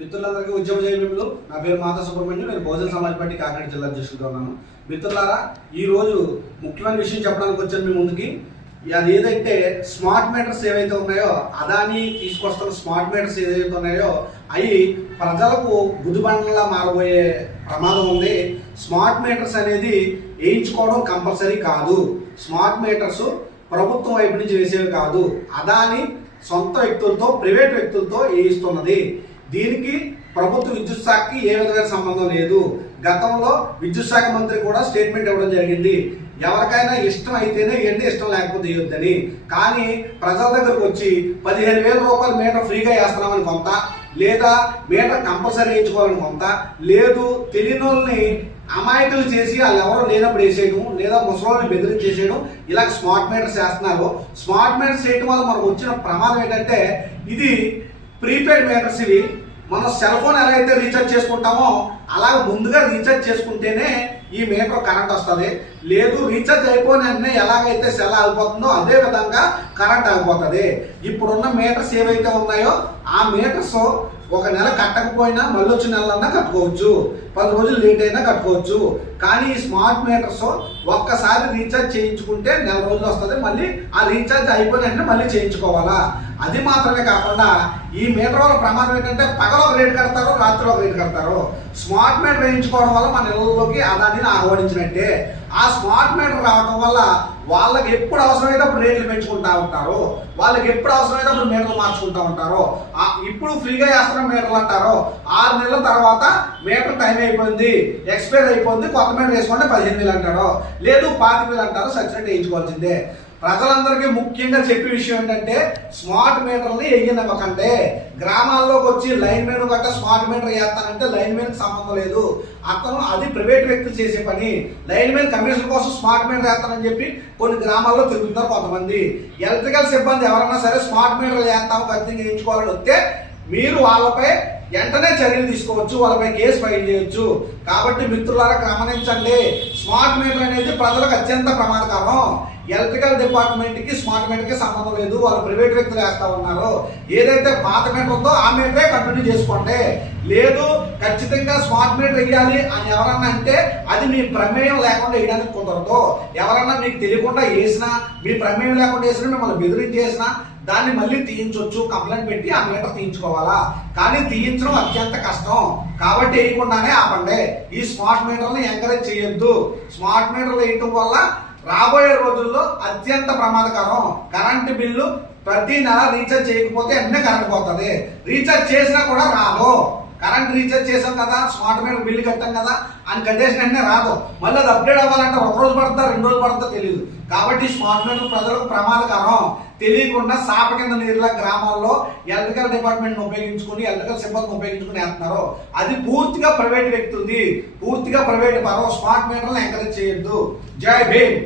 మిత్రులందరికీ ఉద్యమ జయమిములు. నా పేరు మాతా సుబ్రహ్మణ్యం. నేను బహుజన సమాజ్ పార్టీ కాకినాడ జిల్లా అధ్యక్షుడిగా ఉన్నాను. మిత్రులారా, ఈ రోజు ముఖ్యమైన విషయం చెప్పడానికి వచ్చాను మీ ముందుకి. అది ఏదైతే స్మార్ట్ మీటర్స్ ఏవైతే ఉన్నాయో, అదాని తీసుకొస్తున్న స్మార్ట్ మీటర్స్ ఏదైతే ఉన్నాయో అవి ప్రజలకు గుదిబండలా మారబోయే ప్రమాదం ఉంది. స్మార్ట్ మీటర్స్ అనేది వేయించుకోవడం కంపల్సరీ కాదు. స్మార్ట్ మీటర్స్ ప్రభుత్వం వైపు నుంచి వేసేవి కాదు. అదాని సొంత వ్యక్తులతో, ప్రైవేట్ వ్యక్తులతో వేయిస్తున్నది. దీనికి ప్రభుత్వ విద్యుత్ శాఖకి ఏ విధమైన సంబంధం లేదు. గతంలో విద్యుత్ శాఖ మంత్రి కూడా స్టేట్మెంట్ ఇవ్వడం జరిగింది, ఎవరికైనా ఇష్టం అయితేనే ఏంటి, ఇష్టం లేకపోతే ఇవ్వద్దని. కానీ ప్రజల దగ్గరకు వచ్చి 15,000 రూపాయలు మీటర్ ఫ్రీగా వేస్తున్నామని కొంత, లేదా మీటర్ కంపల్సరీ వేయించుకోవాలని కొంత, లేదు తెలియని వాళ్ళని అమాయకులు చేసి వాళ్ళు ఎవరో లేనప్పుడు వేసేయడం, లేదా ముసలిని బెదిరించేసేయడం, ఇలా స్మార్ట్ మీటర్స్ వేస్తున్నారు. స్మార్ట్ మీటర్స్ వేయడం వల్ల మనకు వచ్చిన ప్రమాదం ఏంటంటే, ఇది ప్రీపెయిడ్ మీటర్స్. ఇవి మనం సెల్ ఫోన్ ఎలా అయితే రీఛార్జ్ చేసుకుంటామో అలా ముందుగా రీఛార్జ్ చేసుకుంటేనే ఈ మీటర్ కరెంట్ వస్తుంది. లేదు రీఛార్జ్ అయిపోయిన వెంటనే ఎలాగైతే సెల్ ఆగిపోతుందో అదే విధంగా కరెంట్ ఆగిపోతుంది. ఇప్పుడున్న మీటర్స్ ఏవైతే ఉన్నాయో ఆ మీటర్స్ ఒక నెల కట్టకపోయినా మళ్ళీ వచ్చిన నెలన్నా కట్టుకోవచ్చు, 10 రోజులు లేట్ అయినా కట్టుకోవచ్చు. కానీ ఈ స్మార్ట్ మీటర్స్ ఒక్కసారి రీఛార్జ్ చేయించుకుంటే నెల రోజులు వస్తుంది. మళ్ళీ ఆ రీఛార్జ్ అయిపోయిన వెంటనే మళ్ళీ చేయించుకోవాలా. అది మాత్రమే కాకుండా ఈ మీటర్ వల్ల ప్రమాదం ఏంటంటే, పగలు ఒక రేటు కడతారు, రాత్రి ఒక రేటు కడతారు. స్మార్ట్ మీటర్ వేయించుకోవడం వల్ల మన ఇళ్లలోకి అదాన్ని ఆహ్వానించినట్టే. ఆ స్మార్ట్ మీటర్ రావడం వల్ల వాళ్ళకి ఎప్పుడు అవసరమైతే అప్పుడు రేట్లు పెంచుకుంటా ఉంటారు, వాళ్ళకి ఎప్పుడు అవసరమైతే అప్పుడు మీటర్లు మార్చుకుంటా ఉంటారు. ఇప్పుడు ఫ్రీగా వేస్తున్న మీటర్లు అంటారు, 6 నెలల తర్వాత మీటర్ టైం అయిపోయింది, ఎక్స్పైర్ అయిపోయింది, కొత్త మీటర్ వేసుకుంటే 15,000 అంటారు, లేదు 25,000 అంటారు. సబ్సిడీ వేయించుకోవాల్సిందే. ప్రజలందరికీ ముఖ్యంగా చెప్పే విషయం ఏంటంటే, స్మార్ట్ మీటర్ని వేయనివ్వకండి. గ్రామాల్లోకి వచ్చి లైన్ మెన్ గట్ట స్మార్ట్ మీటర్ వేస్తానంటే లైన్ మెన్ సంబంధం లేదు. అతను అది ప్రైవేట్ వ్యక్తులు చేసే పని. లైన్ మెన్ కమిషన్ కోసం స్మార్ట్ మీటర్ వేస్తానని చెప్పి కొన్ని గ్రామాల్లో తిరుగుతున్నారు కొంతమంది. ఎలక్ట్రికల్ సిబ్బంది ఎవరైనా సరే స్మార్ట్ మీటర్లు వేస్తాము, ఖచ్చితంగా వేయించుకోవాలని వస్తే మీరు వాళ్ళపై వెంటనే చర్యలు తీసుకోవచ్చు, వాళ్ళపై కేసు ఫైల్ చేయొచ్చు. కాబట్టి మిత్రులారా గమనించండి, స్మార్ట్ మీటర్ అనేది ప్రజలకు అత్యంత ప్రమాదకరం. ఎలక్ట్రికల్ డిపార్ట్మెంట్ కి స్మార్ట్ మీటర్ కి సంబంధం లేదు, వాళ్ళు ప్రైవేట్ వ్యక్తులు వేస్తా ఉన్నారు. ఏదైతే పాత మీటర్ ఉందో ఆ మీటరే కంటిన్యూ చేసుకోండి. లేదు ఖచ్చితంగా స్మార్ట్ మీటర్ వేయాలి అని ఎవరన్నా అంటే అది మీ ప్రమేయం లేకుండా వేయడానికి కుదరదు. ఎవరన్నా మీకు తెలియకుండా వేసినా, మీ ప్రమేయం లేకుండా వేసినా, మిమ్మల్ని బెదిరించేసినా దాన్ని మళ్ళీ తీయించవచ్చు. కంప్లైంట్ పెట్టి ఆ మీటర్ తీయించుకోవాలా. కానీ తీయించడం అత్యంత కష్టం. కాబట్టి వేయకుండానే ఆపండి. ఈ స్మార్ట్ మీటర్ని ఎంకరేజ్ చేయొద్దు. స్మార్ట్ మీటర్లు వేయటం వల్ల రాబోయే రోజుల్లో అత్యంత ప్రమాదకరం. కరెంటు బిల్లు ప్రతి నెల రీఛార్జ్ చేయకపోతే వెంటనే కరెంట్ పోతుంది. రీఛార్జ్ చేసినా కూడా రాదు. కరెంట్ రీఛార్జ్ చేసాం కదా, స్మార్ట్ మీటర్ బిల్లు కట్టాం కదా అని కట్టేసిన వెంటనే రాదు. మళ్ళీ అది అప్డేట్ అవ్వాలంటే 1 రోజు పడుతుందా, 2 రోజులు పడుతుందో తెలియదు. కాబట్టి స్మార్ట్ మీటర్ ప్రజలకు ప్రమాదకరం. తెలియకుండా సాప కింద నీరుల గ్రామాల్లో ఎలక్ట్రికల్ డిపార్ట్మెంట్ ఉపయోగించుకుని, ఎలక్ట్రికల్ సిబ్బందిని ఉపయోగించుకుని వేస్తున్నారు. అది పూర్తిగా ప్రైవేట్ వ్యక్తులది, పూర్తిగా ప్రైవేట్ పరం. స్మార్ట్ మీటర్లను ఎంకరేజ్ చేయొద్దు. జై భీమ్.